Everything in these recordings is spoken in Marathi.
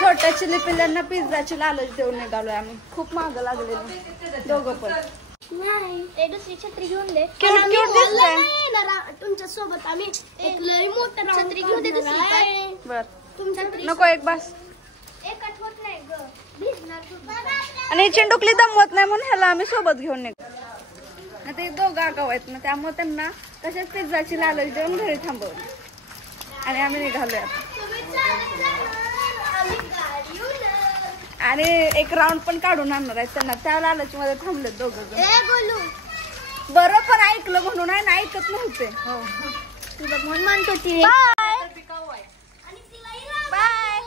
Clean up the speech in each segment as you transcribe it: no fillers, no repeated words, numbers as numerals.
छोट्या चिली पिल्लांना पिझ्झाची लालच देऊन निघालोय आम्ही. खूप महाग लागलेलं दोघं पण. नाही दुसरी छत्री घेऊन दे. तुमच्या सोबत आम्ही एक लई मोठं छत्री घेऊन दे. बर नको एक बस. एक आठवत नाही ग भिजणार. आणि चिंडुकली दमवत नाही म्हणून ह्याला आम्ही सोबत घेऊन निघतो. ते दोघं आगाव आहेत ना त्यामुळे त्यांना तशाच पिझ्झाची लालच देऊन घरी थांबवली आणि आम्ही निघालोय आता. आणि एक राऊंड पण काढून आणणार आहेत त्यांना. त्या लालच मध्ये थांबलेत दोघं. बरं पण ऐकलं म्हणून आहे ना, ऐकत नव्हते. तुला म्हणून म्हणतो ती. बाय.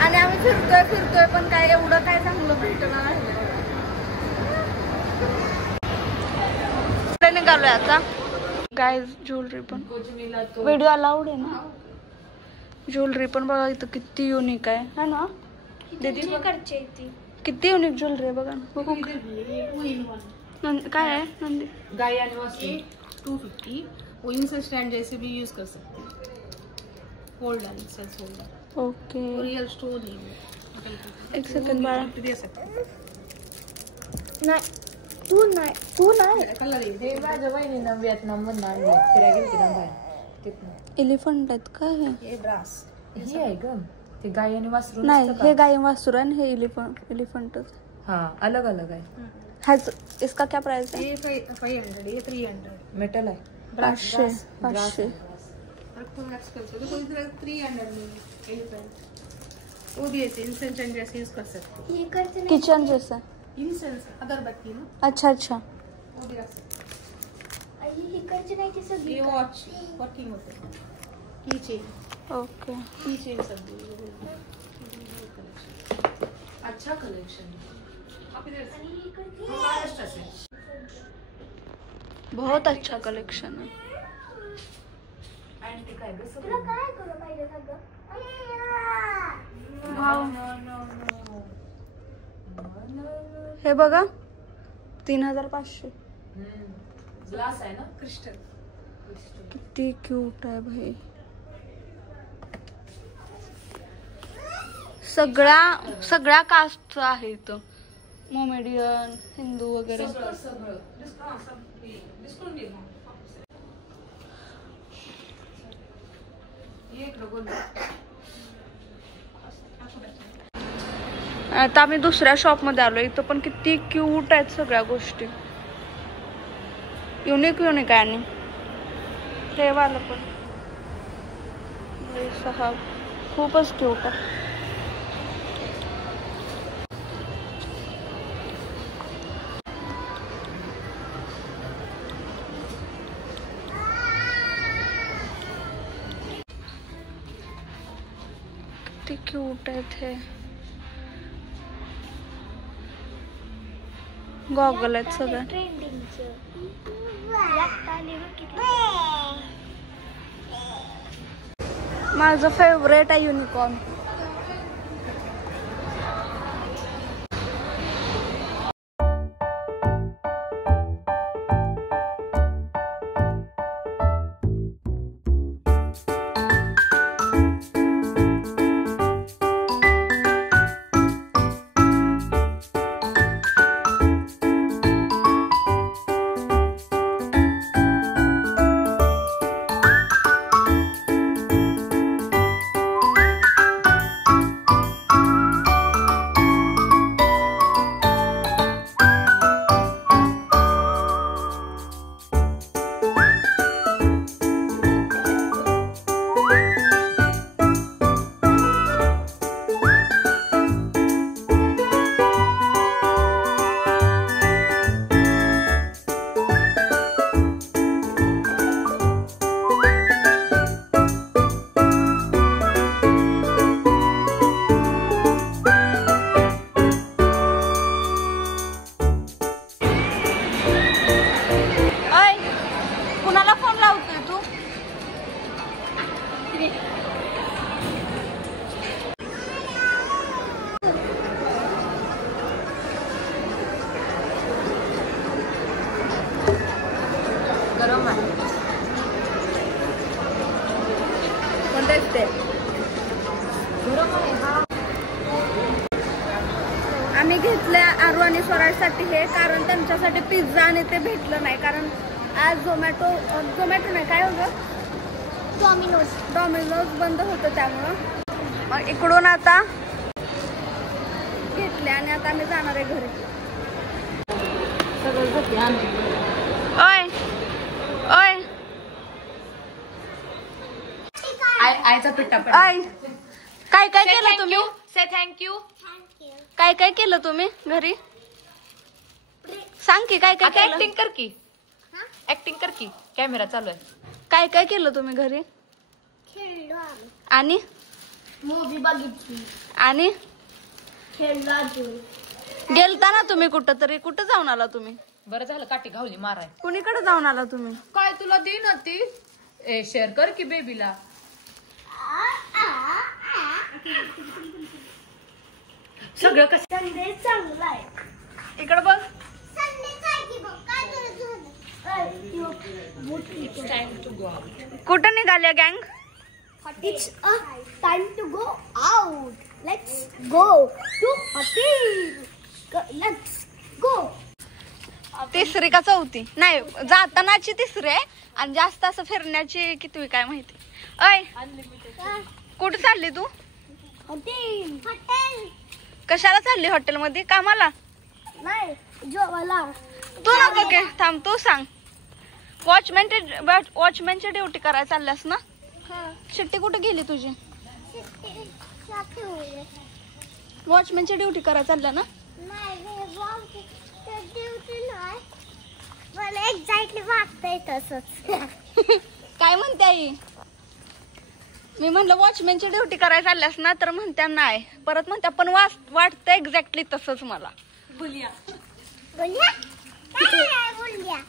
आणि आम्ही फिरतोय पण काय एवढं काय चांगलं भेटणार राहिलं. निघालोय आता गाईज. ज्वेलरी पण व्हिडिओ अलाउड आहे ना. ज्वेलरी पण बघा इथं किती युनिक आहे ना दीदी. किती युनिक ज्वेलरी आहे बघा. बघू काय आहे नंदी. गाय आणि वासरू 250. वो इंसेंस स्टैंड जैसे भी यूज कर सकते हैं. Holder incense holder. Okay real stone है. एक सेकंड बाळा. दे सकते. नाही तू नाही कलर आहे. माझ्या बहिणीनं व्हिएतनाम मधून आणले. फिरायला गेलती ना बाहेर तिथनं. एलिफंट आहेत का हे ब्रास हे आहे ग. ते गाय आणि वासरू नाही हे गाय वासुर आणि हे एलिफंटच. हाँ अलग अलग है. ह्याच इसका क्या प्राइस है. ये 500 ये 300 मेटल है. 500 देखो इधर 300 में एलिफेंट. वो भी ऐसे इंसेंस जैसे यूज कर सकते. ये करते नाही. किचन जैसा. इंसेंस अगरबत्ती ना. अच्छा अच्छा. वो भी रख सकते. हे करते नाही ते सगळी. ये वॉच वर्किंग होते. की चेन. ओके की चेन सब अच्छा कलेक्शन. आप इधर महाराष्ट्र से. बहुत अच्छा कलेक्शन है. एंटी काय ग तुला काय करू पाहिजे सगळं. वाव. हे बघा 3500. ग्लास आहे ना क्रिस्टल. किती क्यूट आहे भाई. सगळ्या कास्टचं आहे इथं. मोमेडियन हिंदू वगैरे. आता आम्ही दुसऱ्या शॉप मध्ये आलो. इथं पण किती क्यूट आहेत सगळ्या गोष्टी. युनिक आहे. आणि हे वाला पण साहब खूपच क्यूट आहे. किती क्यूट आहेत हे. गॉगल आहेत सगळं. माझं फेवरेट आहे युनिकॉर्न. गरम आहे. कोणतं ते गरम आहे हा. आम्ही घेतलं आरू आणि स्वराजसाठी हे, कारण त्यांच्यासाठी पिझ्झा आणि ते भेटलं नाही, कारण आज झोमॅटो नाही काय होतं, डॉमिनोज बंद होतं, त्यामुळं मग इकडून आता घेतले आणि आता आम्ही जाणार आहे घरी. ओय ओय आयचा पिट्टा ओय, काय काय केलं तुम्ही? Say thank you. काय काय केलं तुम्ही घरी? सांग की काय काय केलं? ऍक्टिंग कर की, ऍक्टिंग कर की, कॅमेरा चालू आहे. काय काय केलं तुम्ही घरी? खेळलो आम्ही, आणि मूवी बघितली, आणि खेळलो अजून. गेलता ना तुम्ही कुठं तरी? कुठं जाऊन आला तुम्ही? बरं झालं काठी घावली माराय. कुणीकडे जाऊन आला तुम्ही? काय तुला दे ना ती शेअर कर की बेबीला. सगळं कसं संडे चांगला आहे. इकडे बघ. संडे काय की बघ काय करायचं. कुठं निघाल्या गँग? It's a time to go out. Let's go to hotel. Let's go. तिसरी का चौथी? नाही, जातानाची तिसरी आहे आणि जास्त असं फिरण्याची कितवी काय माहिती. अय कुठं चालली तू? हॉटेल. हॉटेल कशाला चालली हॉटेलमध्ये? कामाला? नाही जेवायला. तू नको के थांब, तू सांग. वॉचमॅनची ड्युटी करायला चालल्यास ना? शिट्टी कुठे गेली तुझी? वॉचमॅनची ड्युटी करायला चालल्या ना? मला एक्झॅक्टली वाटतंय तसंच. काय म्हणते आई? मी म्हणलं वॉचमॅनची ड्युटी करायला चालल्यास ना, तर म्हणत्या नाही, परत म्हणत्या पण वाटतं एक्झॅक्टली तसंच मला. बोलिया बोलिया बोलिया.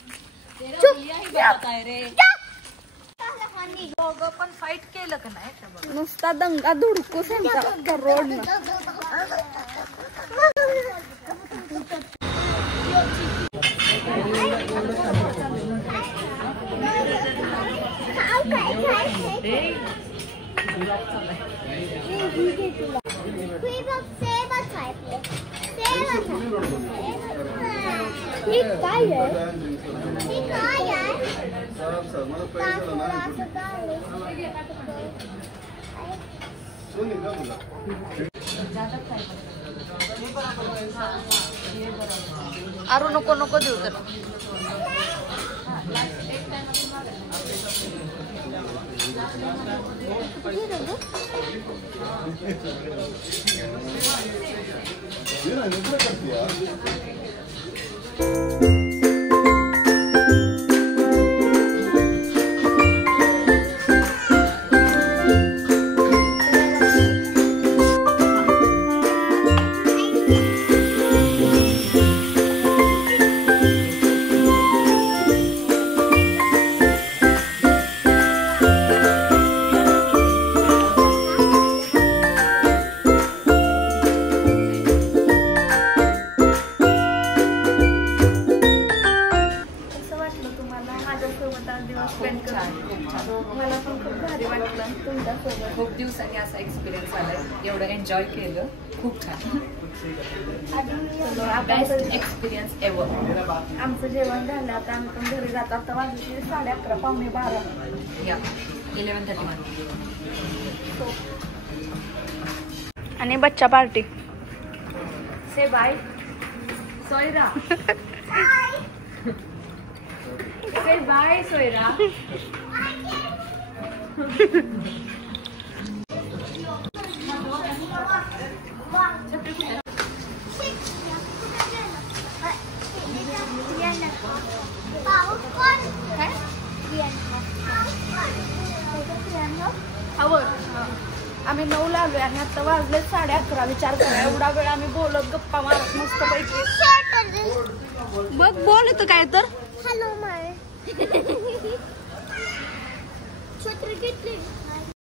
दोघं पण फाईट केलं का नाही? नुसता दंगा धुडकूस यांचा रोड ना. आरू नको नको देऊ त्याला. खूप दिवसांनी असा एक्सपिरियन्स आलाय, एवढं एन्जॉय केलं, खूप छान. Best experience ever. आमचं जेवण झालं, आता आम्ही पण घरी जातो. आता वाजले 11:30 पावणे 12. या 11:30. आणि बच्चा पार्टी. से बाय सोयरा. से बाय सोयरा. आम्ही 9ला आलोय आणि आता वाजले 11:30. विचार करा, एवढा वेळ आम्ही बोलत गप्पा मारत मस्त पैकी. बघ बोल येतं काय तर. हॅलो माय. छत्री घेतली.